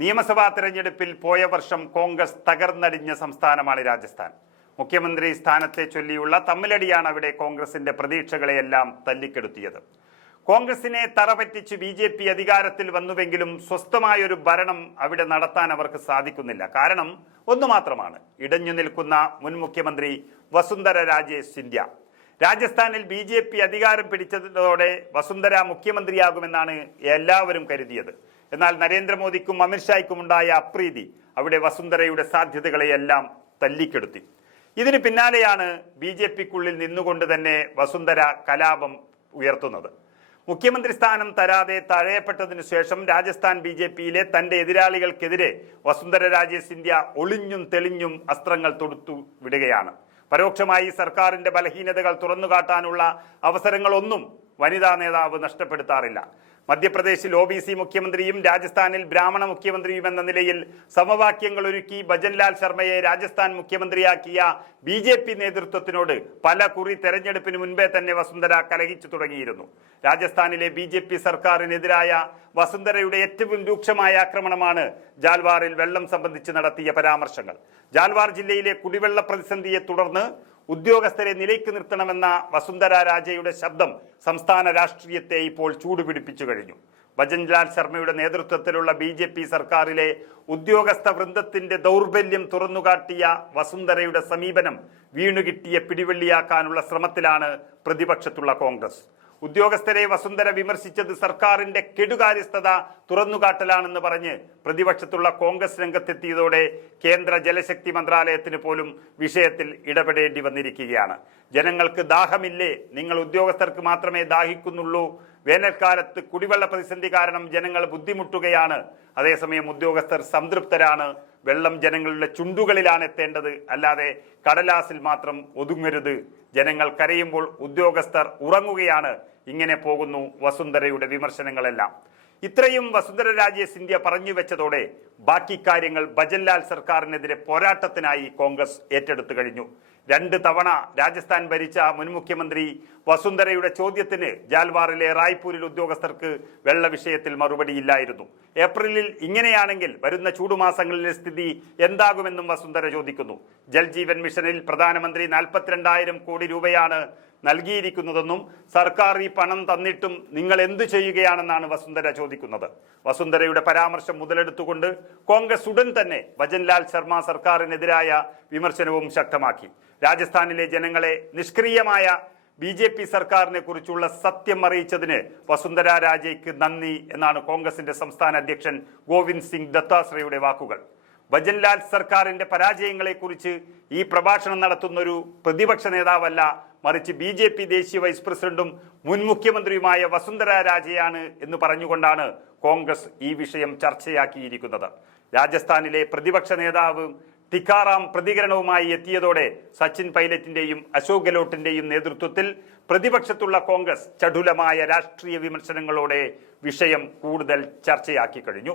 നിയമസഭാ തെരഞ്ഞെടുപ്പിൽ പോയ വർഷം കോൺഗ്രസ് തകർന്നടിഞ്ഞ സംസ്ഥാനമാണ് രാജസ്ഥാൻ. മുഖ്യമന്ത്രി സ്ഥാനത്തെ ചൊല്ലിയുള്ള തമ്മിലടിയാണ് അവിടെ കോൺഗ്രസിന്റെ പ്രതീക്ഷകളെയെല്ലാം തല്ലിക്കെടുത്തിയത്. കോൺഗ്രസിനെ തറപറ്റിച്ച് ബി ജെ പി അധികാരത്തിൽ വന്നുവെങ്കിലും സ്വസ്ഥമായൊരു ഭരണം അവിടെ നടത്താൻ അവർക്ക് സാധിക്കുന്നില്ല. കാരണം ഒന്നു മാത്രമാണ് ഇടഞ്ഞു നിൽക്കുന്ന മുൻ മുഖ്യമന്ത്രി വസുന്ധര രാജേ സിന്ധ്യ. രാജസ്ഥാനിൽ ബി ജെ പി അധികാരം പിടിച്ചതോടെ വസുന്ധര മുഖ്യമന്ത്രിയാകുമെന്നാണ് എല്ലാവരും കരുതിയത്. എന്നാൽ നരേന്ദ്രമോദിക്കും അമിത്ഷായ്ക്കും ഉണ്ടായ അപ്രീതി അവിടെ വസുന്ധരയുടെ സാധ്യതകളെയെല്ലാം തല്ലിക്കെടുത്തി. ഇതിന് പിന്നാലെയാണ് ബി ജെ പിക്കുള്ളിൽ നിന്നുകൊണ്ട് തന്നെ വസുന്ധര കലാപം ഉയർത്തുന്നത്. മുഖ്യമന്ത്രി സ്ഥാനം തരാതെ തഴയപ്പെട്ടതിനു ശേഷം രാജസ്ഥാൻ ബി ജെ പിയിലെ തന്റെ എതിരാളികൾക്കെതിരെ വസുന്ധര രാജേ സിന്ധ്യ ഒളിഞ്ഞും തെളിഞ്ഞും അസ്ത്രങ്ങൾ തൊടുത്തു വിടുകയാണ്. പരോക്ഷമായി സർക്കാരിന്റെ ബലഹീനതകൾ തുറന്നുകാട്ടാനുള്ള അവസരങ്ങളൊന്നും വനിതാ നേതാവ് നഷ്ടപ്പെടുത്താറില്ല. മധ്യപ്രദേശിൽ ഒ ബി സി മുഖ്യമന്ത്രിയും രാജസ്ഥാനിൽ ബ്രാഹ്മണ മുഖ്യമന്ത്രിയും എന്ന നിലയിൽ സമവാക്യങ്ങൾ ഒരുക്കി ഭജൻലാൽ ശർമ്മയെ രാജസ്ഥാൻ മുഖ്യമന്ത്രിയാക്കിയ ബി ജെ പി നേതൃത്വത്തിനോട് പല കുറി തെരഞ്ഞെടുപ്പിന് മുൻപേ തന്നെ വസുന്ധര കലഹിച്ചു തുടങ്ങിയിരുന്നു. രാജസ്ഥാനിലെ ബി ജെ പി സർക്കാരിനെതിരായ വസുന്ധരയുടെ ഏറ്റവും രൂക്ഷമായ ആക്രമണമാണ് ജാൽവാറിൽ വെള്ളം സംബന്ധിച്ച് നടത്തിയ പരാമർശങ്ങൾ. ജാൽവാർ ജില്ലയിലെ കുടിവെള്ള പ്രതിസന്ധിയെ തുടർന്ന് ഉദ്യോഗസ്ഥരെ നിലയ്ക്ക് നിർത്തണമെന്ന വസുന്ധര രാജയുടെ ശബ്ദം സംസ്ഥാന രാഷ്ട്രീയത്തെ ഇപ്പോൾ ചൂടുപിടിപ്പിച്ചു കഴിഞ്ഞു. ഭജൻലാൽ ശർമ്മയുടെ നേതൃത്വത്തിലുള്ള ബി ജെ പി സർക്കാരിലെ ഉദ്യോഗസ്ഥ വൃന്ദത്തിന്റെ ദൗർബല്യം തുറന്നുകാട്ടിയ വസുന്ധരയുടെ സമീപനം വീണുകിട്ടിയ പിടിവെള്ളിയാക്കാനുള്ള ശ്രമത്തിലാണ് പ്രതിപക്ഷത്തുള്ള കോൺഗ്രസ്. ഉദ്യോഗസ്ഥരെ വസുന്ധര വിമർശിച്ചത് സർക്കാരിന്റെ കെടുകാര്യസ്ഥത തുറന്നുകാട്ടലാണെന്ന് പറഞ്ഞ് പ്രതിപക്ഷത്തുള്ള കോൺഗ്രസ് രംഗത്തെത്തിയതോടെ കേന്ദ്ര ജലശക്തി മന്ത്രാലയത്തിന് പോലും വിഷയത്തിൽ ഇടപെടേണ്ടി വന്നിരിക്കുകയാണ്. ജനങ്ങൾക്ക് ദാഹമില്ലേ? നിങ്ങൾ ഉദ്യോഗസ്ഥർക്ക് മാത്രമേ ദാഹിക്കുന്നുള്ളൂ. വേനൽക്കാലത്ത് കുടിവെള്ള പ്രതിസന്ധി കാരണം ജനങ്ങൾ ബുദ്ധിമുട്ടുകയാണ്. അതേസമയം ഉദ്യോഗസ്ഥർ സംതൃപ്തരാണ്. വെള്ളം ജനങ്ങളുടെ ചുണ്ടുകളിലാണ് എത്തേണ്ടത്. അല്ലാതെ കടലാസിൽ മാത്രം ഒതുങ്ങരുത്. ജനങ്ങൾ കരയുമ്പോൾ ഉദ്യോഗസ്ഥർ ഉറങ്ങുകയാണ്. ഇങ്ങനെ പോകുന്നു വസുന്ധരയുടെ വിമർശനങ്ങളെല്ലാം. ഇത്രയും വസുന്ധര രാജേ സിന്ധ്യ പറഞ്ഞു വെച്ചതോടെ ബാക്കി കാര്യങ്ങൾ ഭജൻലാൽ സർക്കാരിനെതിരെ പോരാട്ടത്തിനായി കോൺഗ്രസ് ഏറ്റെടുത്തു കഴിഞ്ഞു. രണ്ട് തവണ രാജസ്ഥാൻ ഭരിച്ച മുൻ മുഖ്യമന്ത്രി വസുന്ധരയുടെ ചോദ്യത്തിന് ജാൽവാറിലെ റായ്പൂരിൽ ഉദ്യോഗസ്ഥർക്ക് വെള്ള വിഷയത്തിൽ മറുപടിയില്ലായിരുന്നു ഏപ്രിലിൽ ഇങ്ങനെയാണെങ്കിൽ വരുന്ന ചൂടുമാസങ്ങളിലെ സ്ഥിതി എന്താകുമെന്നും വസുന്ധര ചോദിക്കുന്നു. ജൽജീവൻ മിഷനിൽ പ്രധാനമന്ത്രി നാൽപ്പത്തിരണ്ടായിരം കോടി രൂപയാണ് നൽകിയിരിക്കുന്നതെന്നും സർക്കാർ ഈ പണം തന്നിട്ടും നിങ്ങൾ എന്തു ചെയ്യുകയാണെന്നാണ് വസുന്ധര ചോദിക്കുന്നത്. വസുന്ധരയുടെ പരാമർശം മുതലെടുത്തുകൊണ്ട് കോൺഗ്രസ് ഉടൻ തന്നെ ഭജൻലാൽ ശർമ്മ സർക്കാരിനെതിരായ വിമർശനവും ശക്തമാക്കി. രാജസ്ഥാനിലെ ജനങ്ങളെ നിഷ്ക്രിയമായ ബി ജെ പി സർക്കാരിനെ കുറിച്ചുള്ള സത്യം അറിയിച്ചതിന് വസുന്ധര രാജയ്ക്ക് നന്ദി എന്നാണ് കോൺഗ്രസിന്റെ സംസ്ഥാന അധ്യക്ഷൻ ഗോവിന്ദ് സിംഗ് ദത്താശ്രയുടെ വാക്കുകൾ. ഭജൻലാൽ സർക്കാരിന്റെ പരാജയങ്ങളെക്കുറിച്ച് ഈ പ്രഭാഷണം നടത്തുന്ന ഒരു പ്രതിപക്ഷ നേതാവല്ല മറിച്ച് ബി ജെ പി ദേശീയ വൈസ് പ്രസിഡന്റും മുൻ മുഖ്യമന്ത്രിയുമായ വസുന്ധര രാജയാണ് എന്ന് പറഞ്ഞുകൊണ്ടാണ് കോൺഗ്രസ് ഈ വിഷയം ചർച്ചയാക്കിയിരിക്കുന്നത്. രാജസ്ഥാനിലെ പ്രതിപക്ഷ നേതാവ് ടിക്കാറാം പ്രതികരണവുമായി എത്തിയതോടെ സച്ചിൻ പൈലറ്റിന്റെയും അശോക് ഗെലോട്ടിന്റെയും നേതൃത്വത്തിൽ പ്രതിപക്ഷത്തുള്ള കോൺഗ്രസ് ചടുലമായ രാഷ്ട്രീയ വിമർശനങ്ങളോടെ വിഷയം കൂടുതൽ ചർച്ചയാക്കി കഴിഞ്ഞു.